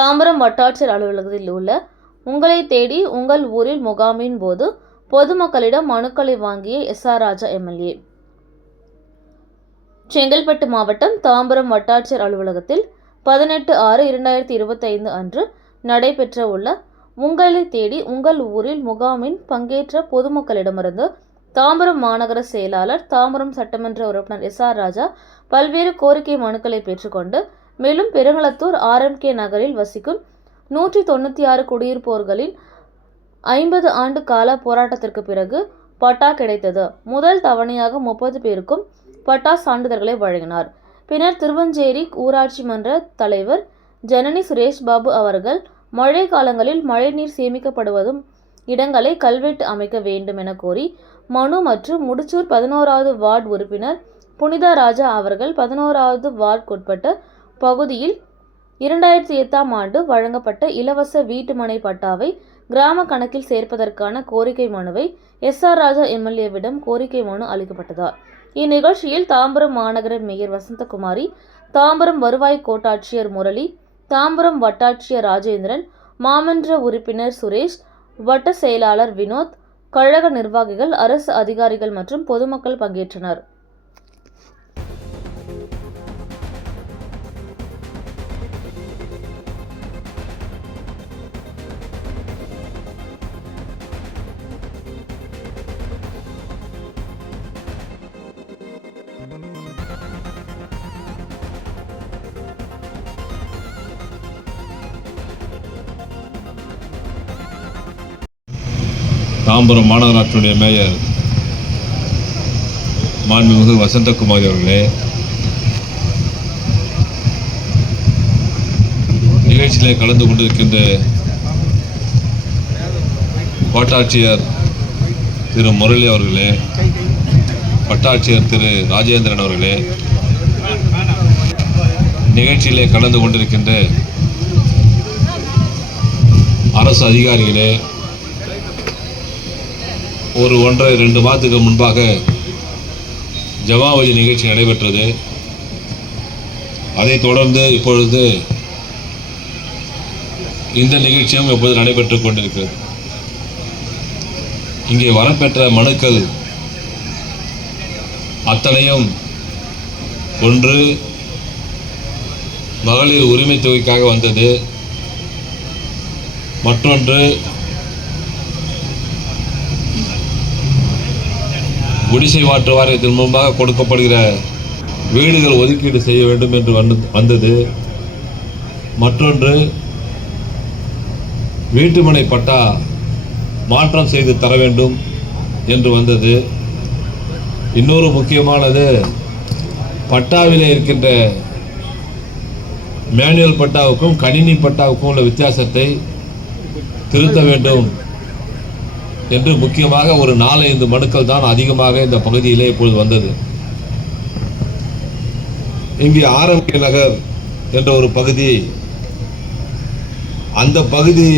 தாம்பரம் வட்டாட்சியர் அலுவலகத்தில் உள்ள உங்களை தேடி உங்கள் ஊரில் முகாமின் போது பொதுமக்களிடம் மனுக்களை வாங்கிய எஸ்.ஆர். ராஜா எம்எல்ஏ. செங்கல்பட்டு மாவட்டம் தாம்பரம் வட்டாட்சியர் அலுவலகத்தில் 18/6/2025 அன்று நடைபெற்ற உள்ள உங்களை தேடி உங்கள் ஊரில் முகாமின் பங்கேற்ற பொதுமக்களிடமிருந்து தாம்பரம் மாநகர செயலாளர், தாம்பரம் சட்டமன்ற உறுப்பினர் எஸ்.ஆர். ராஜா பல்வேறு கோரிக்கை மனுக்களை பெற்றுக்கொண்டு, மேலும் பெருங்களத்தூர் RMK நகரில் வசிக்கும் 196 குடியிருப்போர்களின் 50 ஆண்டு கால போராட்டத்திற்கு பிறகு பட்டா கிடைத்தது. முதல் தவணையாக 30 பேருக்கும் பட்டா சான்றிதழ்களை வழங்கினார். பின்னர் திருவஞ்சேரி ஊராட்சி மன்ற தலைவர் ஜனனி சுரேஷ் பாபு அவர்கள் மழை காலங்களில் மழைநீர் சேமிக்கப்படுவதும் இடங்களை கல்வெட்டு அமைக்க வேண்டும் என கோரி மனு மற்றும் முடிச்சூர் 11வது வார்டு உறுப்பினர் புனிதா ராஜா அவர்கள் 11வது வார்டுக்குட்பட்ட பகுதியில் 2008ஆம் ஆண்டு வழங்கப்பட்ட இலவச வீட்டுமனை பட்டாவை கிராம கணக்கில் சேர்ப்பதற்கான கோரிக்கை மனுவை எஸ்.ஆர். ராஜா எம்எல்ஏவிடம் கோரிக்கை மனு அளிக்கப்பட்டதார். இந்நிகழ்ச்சியில் தாம்பரம் மாநகர மேயர் வசந்தகுமாரி, தாம்பரம் வருவாய் கோட்டாட்சியர் முரளி, தாம்பரம் வட்டாட்சியர் ராஜேந்திரன், மாமன்ற உறுப்பினர் சுரேஷ், வட்ட செயலாளர் வினோத், கழக நிர்வாகிகள், அரசு அதிகாரிகள் மற்றும் பொதுமக்கள் பங்கேற்றனர். தாம்பரம் மாநகராட்சியுடைய மேயர் மாண்புமிகு வசந்தகுமாரி அவர்களே, நிகழ்ச்சியிலே கலந்து கொண்டிருக்கின்ற கோட்டாட்சியர் திரு முரளி அவர்களே, வட்டாட்சியர் திரு ராஜேந்திரன் அவர்களே, நிகழ்ச்சியிலே கலந்து கொண்டிருக்கின்ற அரசு அதிகாரிகளே, ஒரு 1.5-2 மாதத்துக்கு முன்பாக ஜமாவளி நிகழ்ச்சி நடைபெற்றது. அதைத் தொடர்ந்து இப்பொழுது இந்த நிகழ்ச்சியும் இப்பொழுது நடைபெற்றுக் கொண்டிருக்கிறது. இங்கே வரப்பெற்ற மனுக்கள் அத்தனையும் ஒன்று மகளிர் உரிமை தொகைக்காக வந்தது, மற்றொன்று குடிசை மாற்று வாரியத்தின் முன்பாக கொடுக்கப்படுகிற வீடுகள் ஒதுக்கீடு செய்ய வேண்டும் என்று வந்தது, மற்றொன்று வீட்டுமனை பட்டா மாற்றம் செய்து தர வேண்டும் என்று வந்தது. இன்னொரு முக்கியமானது, பட்டாவிலே இருக்கின்ற மேனுவல் பட்டாவுக்கும் கணினி பட்டாவுக்கும் உள்ள வித்தியாசத்தை திருத்த வேண்டும் என்று முக்கியமாக ஒரு 4-5 மனுக்கள் தான் அதிகமாக இந்த பகுதியிலே இப்பொழுது வந்தது. இங்கே RMK நகர் என்ற ஒரு பகுதி, அந்த பகுதி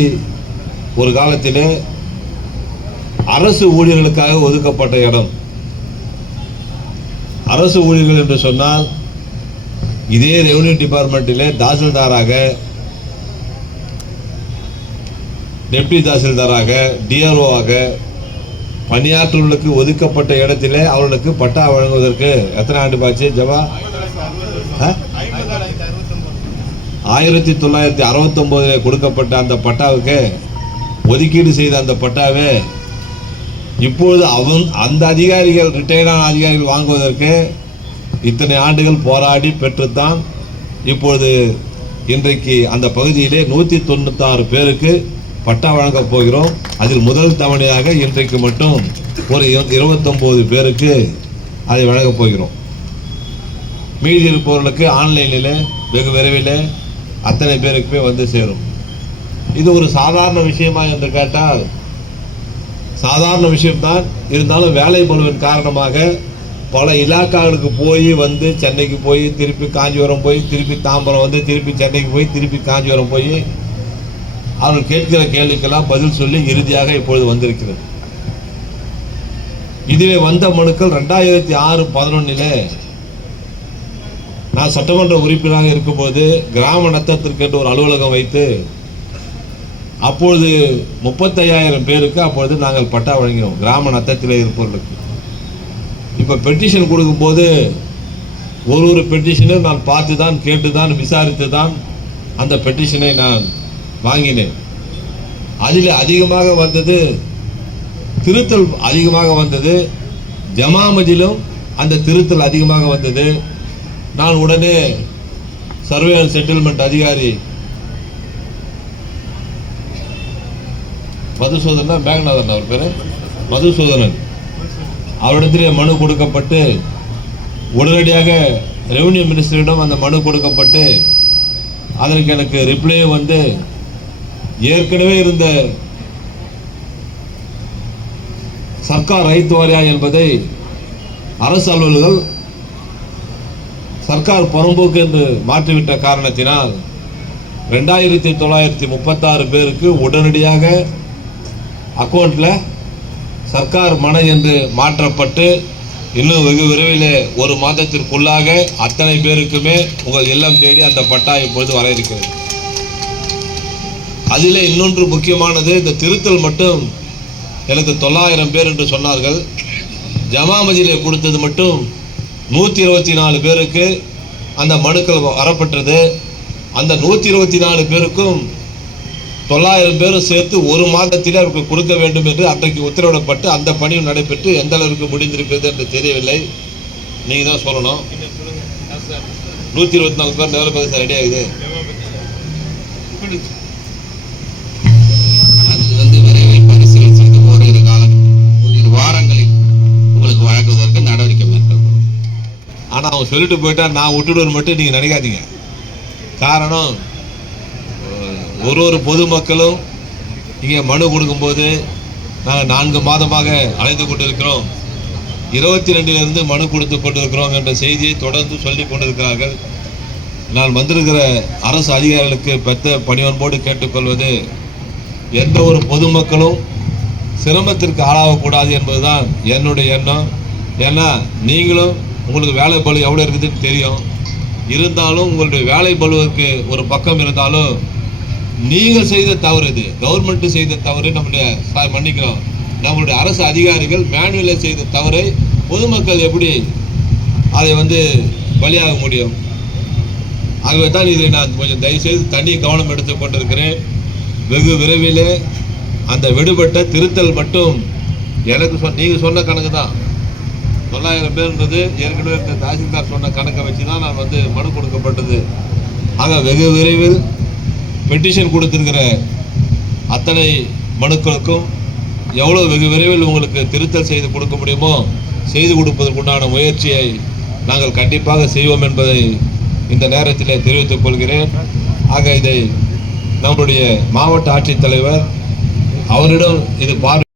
ஒரு காலத்திலே அரசு ஊழியர்களுக்காக ஒதுக்கப்பட்ட இடம். அரசு ஊழியர்கள் என்று சொன்னால் இதே ரெவன்யூ டிபார்ட்மெண்ட்டிலே தாசில்தாராக, டெப்டி தாசில்தாராக, DRO-ஆக பணியாற்றுவர்களுக்கு ஒதுக்கப்பட்ட இடத்திலே அவர்களுக்கு பட்டா வழங்குவதற்கு எத்தனை ஆண்டு பாச்சு ஜவா? 1969 கொடுக்கப்பட்ட அந்த பட்டாவுக்கு ஒதுக்கீடு செய்த அந்த பட்டாவே இப்பொழுது அந்த அதிகாரிகள், ரிட்டையர்டான அதிகாரிகள் வாங்குவதற்கு இத்தனை ஆண்டுகள் போராடி பெற்றுத்தான் இப்பொழுது இன்றைக்கு அந்த பகுதியிலே 196 பேருக்கு பட்டா வழங்கப் போகிறோம். அதில் முதல் தவணையாக இன்றைக்கு மட்டும் ஒரு 29 பேருக்கு அதை வழங்கப் போகிறோம். மீதி இருப்பவர்களுக்கு ஆன்லைனில் வெகு விரைவில் அத்தனை பேருக்குமே வந்து சேரும். இது ஒரு சாதாரண விஷயமா என்று கேட்டால் சாதாரண விஷயம்தான். இருந்தாலும் வேலை பளுவின் காரணமாக பல இலாக்காவுக்கு போய் வந்து சென்னைக்கு போய் திருப்பி காஞ்சிபுரம் போய் திருப்பி தாம்பரம் வந்து திருப்பி சென்னைக்கு போய் திருப்பி காஞ்சிபுரம் போய் அவர்கள் கேட்கிற கேள்விக்கெல்லாம் பதில் சொல்லி இறுதியாக இப்பொழுது வந்திருக்கிறது. இதுவே வந்த மனுக்கள் 2006-11 நான் சட்டமன்ற உறுப்பினராக இருக்கும்போது கிராம நத்தத்திற்கென்று ஒரு அலுவலகம் வைத்து அப்பொழுது 35,000 பேருக்கு அப்பொழுது நாங்கள் பட்டா வழங்கினோம் கிராம நத்தத்தில் இருப்பவர்களுக்கு. இப்போ பெட்டிஷன் கொடுக்கும்போது ஒரு பெட்டிஷனும் நான் பார்த்து தான் கேட்டு தான் விசாரித்து தான் அந்த பெட்டிஷனை நான் வாங்கினேன். அதில் அதிகமாக வந்தது திருத்தல் அதிகமாக வந்தது, ஜமாமதிலும் அந்த திருத்தல் அதிகமாக வந்தது. நான் உடனே சர்வே அண்ட் செட்டில்மெண்ட் அதிகாரி மதுசூதனன், மேகநாதன் அவர் பேர் மதுசூதனன், அவரிடத்திலே மனு கொடுக்கப்பட்டு உடனடியாக ரெவன்யூ மினிஸ்டரிடம் அந்த மனு கொடுக்கப்பட்டு அதற்கு எனக்கு ரிப்ளை வந்து ஏற்கனவே இருந்த சர்க்கார் ரைத்து வாரியா என்பதை அரசு அலுவலர்கள் சர்க்கார் புறம்போக்கு என்று மாற்றிவிட்ட காரணத்தினால் 2936 பேருக்கு உடனடியாக அக்கௌண்ட்டில் சர்க்கார் மனை என்று மாற்றப்பட்டு இன்னும் வெகு விரைவில் ஒரு மாதத்திற்குள்ளாக அத்தனை பேருக்குமே உங்கள் இல்லம் தேடி அந்த பட்டா இப்பொழுது வர இருக்கிறது. அதில் இன்னொன்று முக்கியமானது, இந்த திருத்தல் மட்டும் எனக்கு 900 பேர் என்று சொன்னார்கள். ஜமாமதியிலே கொடுத்தது மட்டும் 124 பேருக்கு அந்த மனுக்கள் வரப்பட்டது. அந்த 124 பேருக்கும் 900 பேரும் சேர்த்து ஒரு மாதத்திலே அவருக்கு கொடுக்க வேண்டும் என்று அன்றைக்கு உத்தரவிடப்பட்டு அந்த பணியும் நடைபெற்று எந்த அளவுக்கு முடிந்திருக்கிறது என்று தெரியவில்லை. நீங்கள் தான் சொல்லணும். 124 பேர் டெவலப் ரெடி ஆகுது. அது விரைவில் பரிசீலனை செய்து ஓரிரு காலம் ஓரிரு வாரங்களில் உங்களுக்கு வழங்குவதற்கு நடவடிக்கை மேற்கொள்ளும். ஆனால் அவங்க சொல்லிட்டு போயிட்டா நான் விட்டுடுவேன் மட்டும் நீங்கள் நினைக்காதீங்க. காரணம், ஒரு பொதுமக்களும் இங்கே மனு கொடுக்கும்போது நாங்கள் 4 மாதமாக அலைந்து கொண்டிருக்கிறோம், 22லிருந்து மனு கொடுத்து கொண்டிருக்கிறோம் என்ற செய்தியை தொடர்ந்து சொல்லி கொண்டிருக்கிறார்கள். நான் வந்திருக்கிற அரசு அதிகாரிகளுக்கு பெத்த பணிவன்போடு கேட்டுக்கொள்வது, எந்த ஒரு பொதுமக்களும் சிரமத்திற்கு ஆளாகக்கூடாது என்பதுதான் என்னுடைய எண்ணம். ஏன்னா நீங்களும் உங்களுக்கு வேலை பளு எவ்வளோ இருக்குதுன்னு தெரியும். இருந்தாலும் உங்களுடைய வேலை பளுவுக்கு ஒரு பக்கம் இருந்தாலும் நீங்கள் செய்த தவறு, இது கவர்மெண்ட் செய்த தவறு, மன்னிக்கிறோம், நம்மளுடைய அரசு அதிகாரிகள் மேனுவலில் செய்த தவறை பொதுமக்கள் எப்படி அதை பலியாக முடியும்? ஆகவே தான் இதில் நான் கொஞ்சம் தயவுசெய்து தண்ணி கவனம் எடுத்து கொண்டிருக்கிறேன். வெகு விரைவில் அந்த விடுபட்ட திருத்தல் மட்டும் எனக்கு நீங்கள் சொன்ன கணக்கு தான் 900 பேர்ன்றது ஏற்கனவே இந்த தாசில்தார் சொன்ன கணக்கை வச்சு தான் நான் மனு கொடுக்கப்பட்டது. ஆக வெகு விரைவில் பெட்டிஷன் கொடுத்திருக்கிற அத்தனை மனுக்களுக்கும் எவ்வளோ வெகு விரைவில் உங்களுக்கு திருத்தல் செய்து கொடுக்க முடியுமோ செய்து கொடுப்பதற்குண்டான முயற்சியை நாங்கள் கண்டிப்பாக செய்வோம் என்பதை இந்த நேரத்தில் தெரிவித்துக் கொள்கிறேன். ஆக இதை நம்முடைய மாவட்ட ஆட்சித்தலைவர் அவரிடம் இது